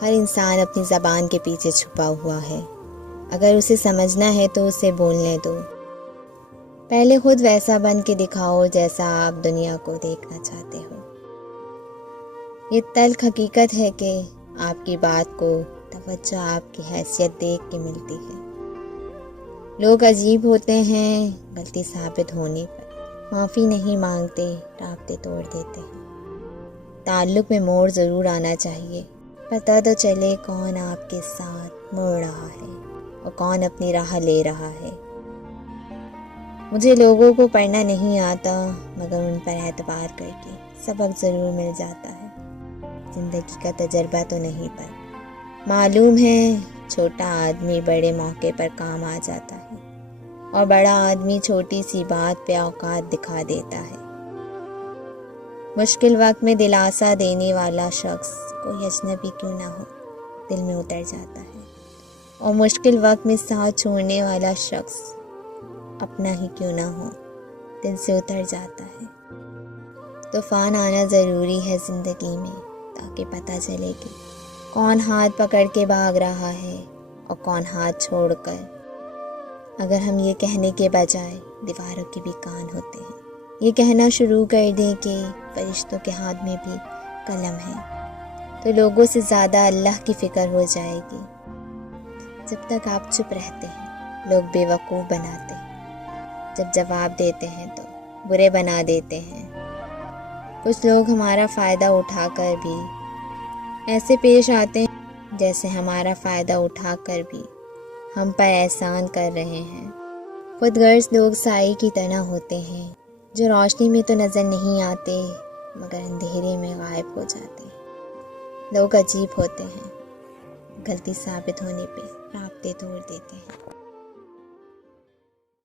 ہر انسان اپنی زبان کے پیچھے چھپا ہوا ہے، اگر اسے سمجھنا ہے تو اسے بولنے دو۔ پہلے خود ویسا بن کے دکھاؤ جیسا آپ دنیا کو دیکھنا چاہتے ہو۔ یہ تلخ حقیقت ہے کہ آپ کی بات کو توجہ آپ کی حیثیت دیکھ کے ملتی ہے۔ لوگ عجیب ہوتے ہیں، غلطی ثابت ہونے پر معافی نہیں مانگتے، رابطے توڑ دیتے ہیں۔ تعلق میں موڑ ضرور آنا چاہیے، پتہ تو چلے کون آپ کے ساتھ مڑ رہا ہے اور کون اپنی راہ لے رہا ہے۔ مجھے لوگوں کو پڑھنا نہیں آتا، مگر ان پر اعتبار کر کے سبق ضرور مل جاتا ہے۔ زندگی کا تجربہ تو نہیں پر معلوم ہے چھوٹا آدمی بڑے موقع پر کام آ جاتا ہے اور بڑا آدمی چھوٹی سی بات پہ اوقات دکھا دیتا ہے۔ مشکل وقت میں دلاسا دینے والا شخص کوئی اجنبی کیوں نہ ہو دل میں اتر جاتا ہے، اور مشکل وقت میں ساتھ چھوڑنے والا شخص اپنا ہی کیوں نہ ہو دل سے اتر جاتا ہے۔ طوفان آنا ضروری ہے زندگی میں، تاکہ پتہ چلے کہ کون ہاتھ پکڑ کے بھاگ رہا ہے اور کون ہاتھ چھوڑ کر۔ اگر ہم یہ کہنے کے بجائے دیواروں کے بھی کان ہوتے ہیں، یہ کہنا شروع کر دیں کہ فرشتوں کے ہاتھ میں بھی قلم ہے، تو لوگوں سے زیادہ اللہ کی فکر ہو جائے گی۔ جب تک آپ چپ رہتے ہیں لوگ بے وقوف بناتے ہیں، جب جواب دیتے ہیں تو برے بنا دیتے ہیں۔ کچھ لوگ ہمارا فائدہ اٹھا کر بھی ایسے پیش آتے ہیں جیسے ہمارا فائدہ اٹھا کر بھی ہم پر احسان کر رہے ہیں۔ خود غرض لوگ سائے کی طرح ہوتے ہیں جو روشنی میں تو نظر نہیں آتے مگر اندھیرے میں غائب ہو جاتے ہیں۔ لوگ عجیب ہوتے ہیں، غلطی ثابت ہونے پہ رابطے توڑ دیتے ہیں۔